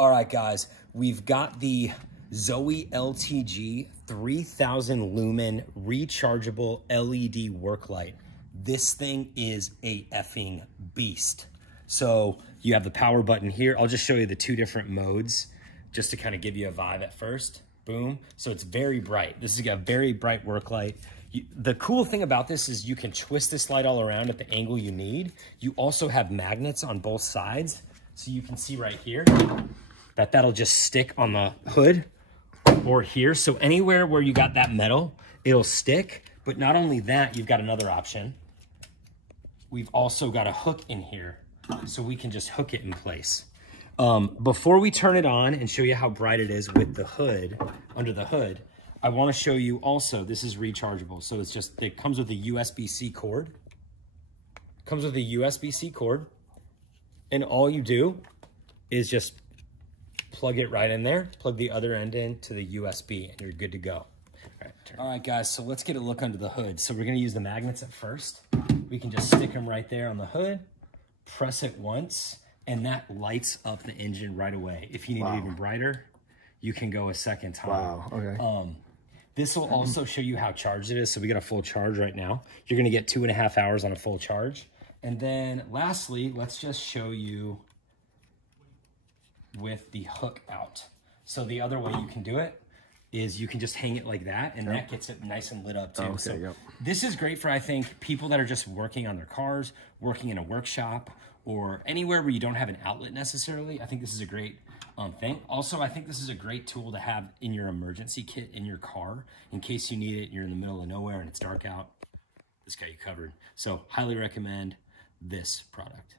All right, guys, we've got the ZOEYLTG 3000 lumen rechargeable LED work light. This thing is a effing beast. So you have the power button here. I'll just show you the two different modes just to kind of give you a vibe at first. Boom. So it's very bright. This is a very bright work light. The cool thing about this is you can twist this light all around at the angle you need. You also have magnets on both sides. So you can see right here that that'll just stick on the hood or here. So anywhere where you got that metal, it'll stick. But not only that, you've got another option. We've also got a hook in here, so we can just hook it in place. Before we turn it on and show you how bright it is with the hood, under the hood, I want to show you also, this is rechargeable. So it's just, it comes with a USB-C cord. Comes with a USB-C cord. And all you do is just plug it right in there, plug the other end in to the USB, and you're good to go. All right, guys, so let's get a look under the hood. So we're gonna use the magnets at first. We can just stick them right there on the hood, press it once, and that lights up the engine right away. If you need it even brighter, you can go a second time. Wow, okay. This will also show you how charged it is. So we got a full charge right now. You're gonna get 2.5 hours on a full charge. And then lastly, let's just show you with the hook out. So the other way you can do it is you can just hang it like that, and that gets it nice and lit up too. So this is great for, I think, people that are just working on their cars, working in a workshop, or anywhere where you don't have an outlet necessarily. I think this is a great thing. Also, I think this is a great tool to have in your emergency kit in your car in case you need it. You're in the middle of nowhere and it's dark out. This got you covered. So highly recommend this product.